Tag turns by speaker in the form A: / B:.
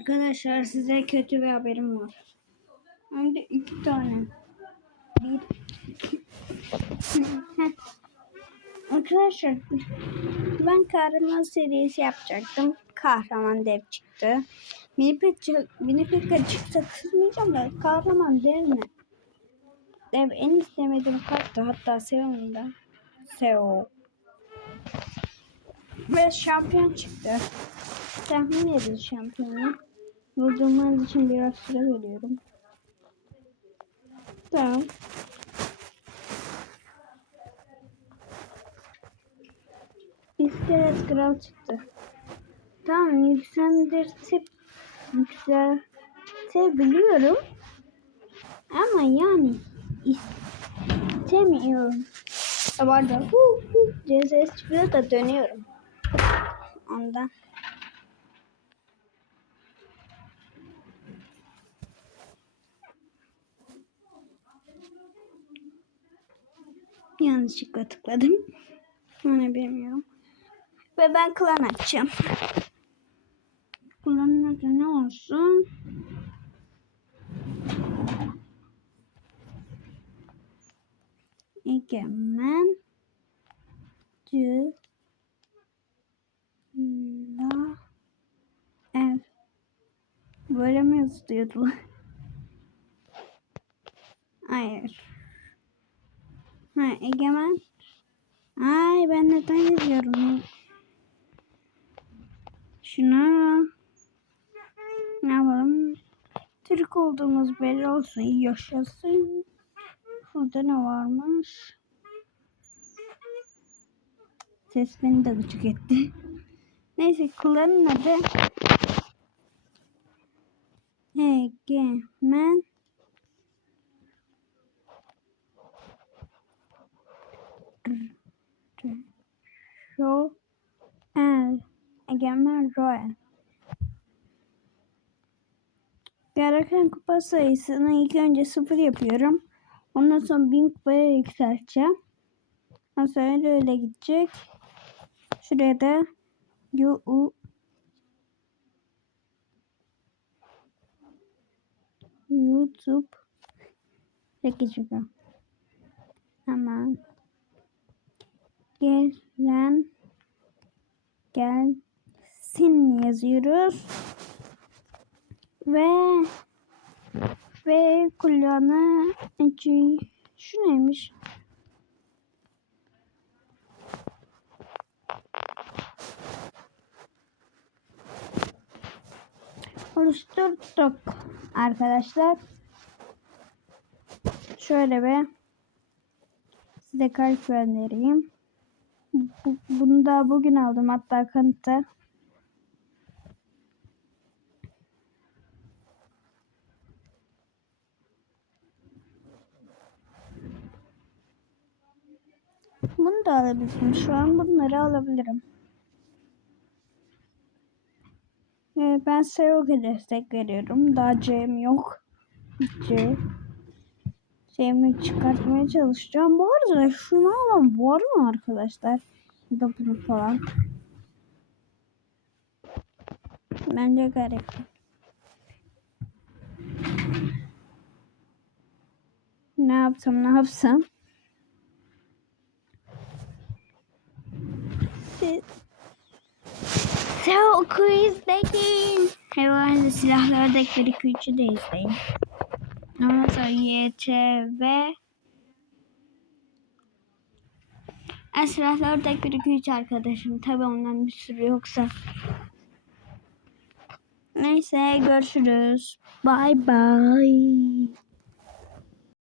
A: Arkadaşlar size kötü bir haberim var. Hem de iki tane. Bir. Arkadaşlar ben kahraman serisi yapacaktım. Kahraman dev çıktı. Minipekka, Minipekka çıksa kızmayacağım da kahraman dev ne? Dev en istemediğim karttı. Hatta Seo'nun da. Seo. Ve şampiyon çıktı. Tahmin edin şampiyonu. Vurduğumuz için biraz süre veriyorum. Tamam. İskelet kral çıktı. Tamam yükseltirtip yükseltebiliyorum. Ama yani istemiyorum. Vardı. Hu hu ses çıkıyor da dönüyorum. Ondan. Yanlışlıkla tıkladım. Onu bilmiyorum. Ve ben klan açacağım. Klanın adı ne olsun? Egemen Cı La Ev Böyle mi yazıyordu? Hayır. Ha Egemen Ay ben neden yazıyorum? Şuna ne yapalım? Türk olduğumuz belli olsun. Yaşasın. Şurada ne varmış? Ses beni de gıcık etti. Neyse kullanın adı Egemen Roel Egemen Roel Gereken kupa sayısını ilk önce sıfır yapıyorum. Ondan sonra bin kupaya yükselteceğim. Ondan sonra öyle gidecek. Şuraya da U U YouTube çekeceğim. Hemen gelen gelsin yazıyoruz. Ve ve kullanı şu neymiş? oluşturduk arkadaşlar. Şöyle bir size kalp göndereyim. Bu, bunu da bugün aldım hatta kanıtı. Bunu da alabilirim. Şu an bunları alabilirim. Ee, ben Seoge destek veriyorum. Daha C'm yok. C. C'mi çıkartmaya çalışacağım. Bu arada şunu alan var mı arkadaşlar? Ya da bunu falan. Bence garip. Ne yapsam ne yapsam. Siz So izleyin. Hayvanlı silahlardaki bir küçü de izleyin. Ondan sonra YT ve en silahlardaki bir küç arkadaşım. Tabi ondan bir sürü yoksa. Neyse görüşürüz. Bye bye.